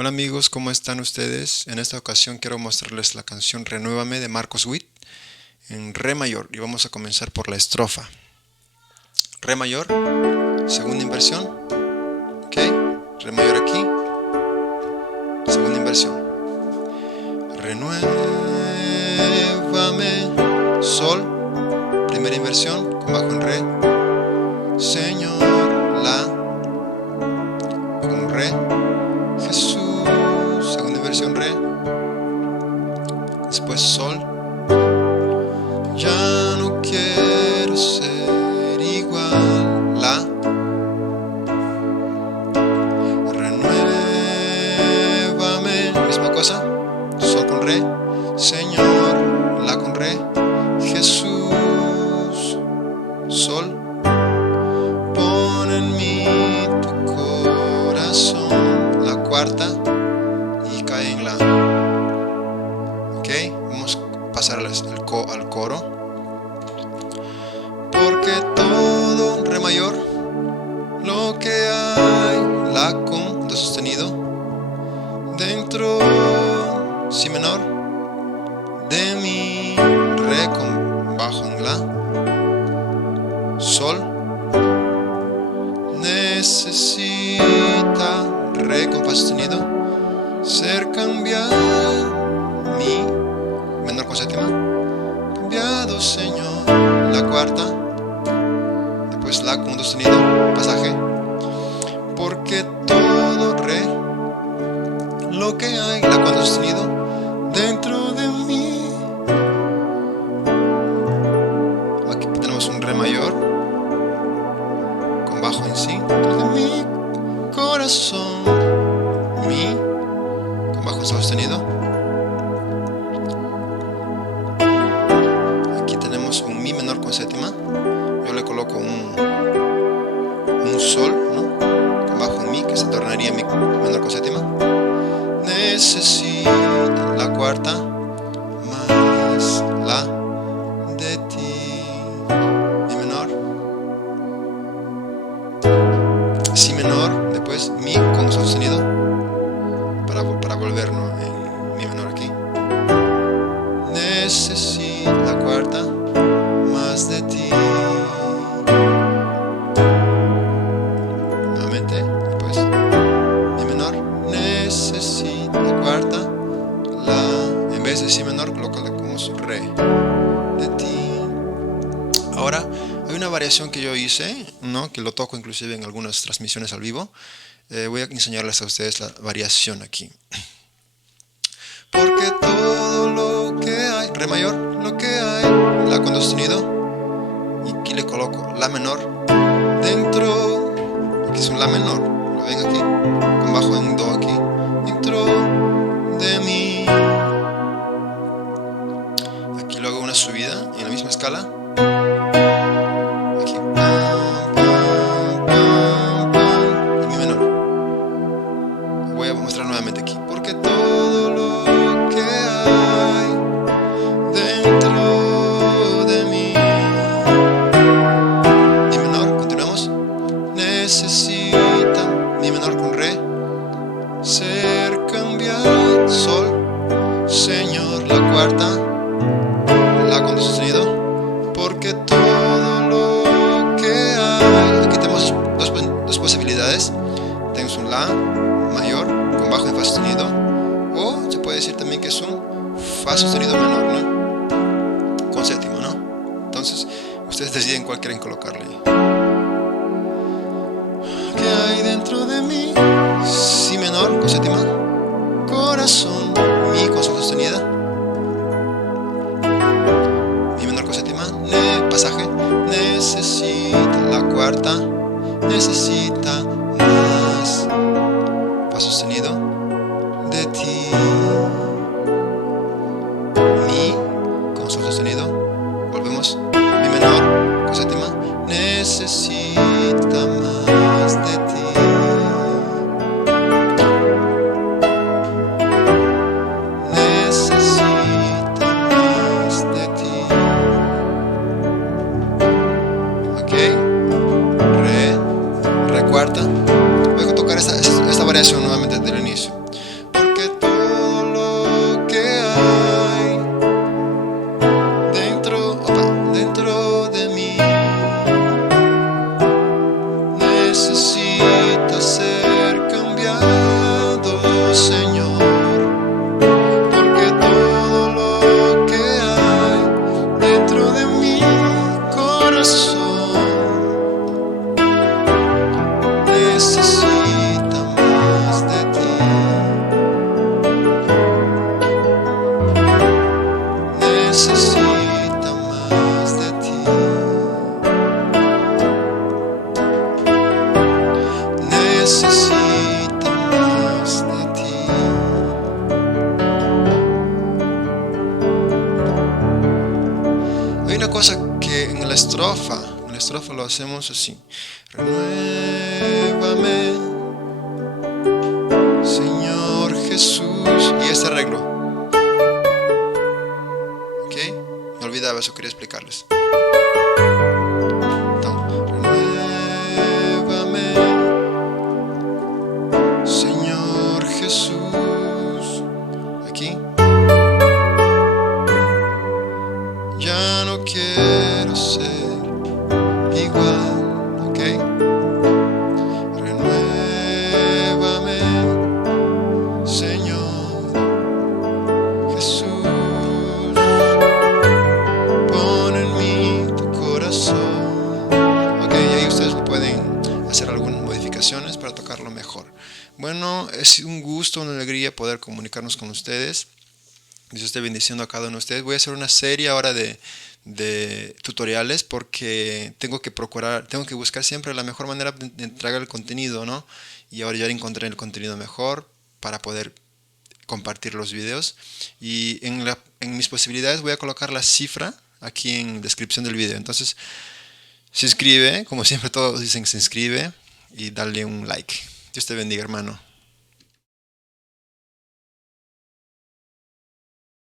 Hola amigos, ¿cómo están ustedes? En esta ocasión quiero mostrarles la canción Renuévame de Marcos Witt en Re mayor y vamos a comenzar por la estrofa. Re mayor, segunda inversión, ok, Re mayor aquí, segunda inversión. Renuévame, Sol, primera inversión con bajo en Re, Señor, La, con Re, Jesús, segunda inversión Re, después Sol. Ya no quiero ser igual. La. Renuévame. Misma cosa. Sol con re. Señor. La con re. Jesús. Sol. Pon en mí tu corazón. La cuarta. Y cae en la. Ok. Vamos a pasar al coro. Porque todo re mayor, lo que hay, la con do sostenido, dentro si menor, de mi re con bajo en la, sol, necesita re con fa sostenido, ser cambiado, mi menor con séptima, cambiado Señor, la cuarta. Pues la con do sostenido, pasaje. Porque todo re, lo que hay, la con do sostenido, dentro de mí. Aquí tenemos un re mayor, con bajo en sí, dentro de mi corazón, mi, con bajo en sol sostenido. Aquí tenemos un mi menor con séptima. Yo le coloco un sol, ¿no? Con bajo en mi, que se tornaría mi menor con séptima. Necesito la cuarta más la de ti, mi menor, si menor, después mi con sol sostenido para volver, ¿no? En mi menor aquí. Necesito la cuarta más de ti. Después mi menor, necesito la cuarta, la, en vez de si menor colocamos re de ti. Ahora hay una variación que yo hice, ¿no? Que lo toco inclusive en algunas transmisiones al vivo. Voy a enseñarles a ustedes la variación aquí. Porque todo lo que hay, re mayor, lo que hay, la con do sostenido, y aquí le coloco la menor dentro, aquí es un la menor, lo ven aquí, con bajo en do aquí, dentro de mí. Aquí lo hago una subida en la misma escala, aquí, pam, pam, pam, pam, y mi menor. Voy a mostrar nuevamente aquí, porque todo lo que hay dentro de mí. Mi menor, continuamos. Necesita mi menor con re, ser cambiado, sol, Señor, la cuarta, la con do sostenido, porque todo lo que hay, aquí tenemos dos posibilidades, tenemos un la mayor con bajo en fa sostenido, o se puede decir también que es un fa sostenido menor, ¿no? Con séptima, ¿no? Entonces ustedes deciden cuál quieren colocarle. ¿Qué hay dentro de mí? Si menor con séptima, corazón, mi con sol sostenida, mi menor con séptima, pasaje, necesita la cuarta, necesita más, fa sostenido, de ti, mi con sol sostenido, volvemos, mi menor con séptima, necesita más de ti. Necesita necesita más de ti. Hay una cosa que en la estrofa lo hacemos así. Renuévame, Señor Jesús. Y este arreglo. ¿Ok? Me olvidaba eso, quería explicarles. Renuévame, Señor Jesús. Aquí. Ya no quiero ser igual, ¿ok? Renuévame, Señor Jesús. Pon en mí tu corazón. Ok, ahí ustedes pueden hacer algunas modificaciones para tocarlo mejor. Bueno, es un gusto, una alegría poder comunicarnos con ustedes. Dios esté bendiciendo a cada uno de ustedes. Voy a hacer una serie ahora de tutoriales porque tengo que buscar siempre la mejor manera de entregar el contenido, ¿no? Y ahora ya encontré el contenido mejor para poder compartir los videos. Y en mis posibilidades voy a colocar la cifra aquí en la descripción del video. Entonces, se inscribe, como siempre todos dicen, se inscribe y dale un like. Dios te bendiga, hermano.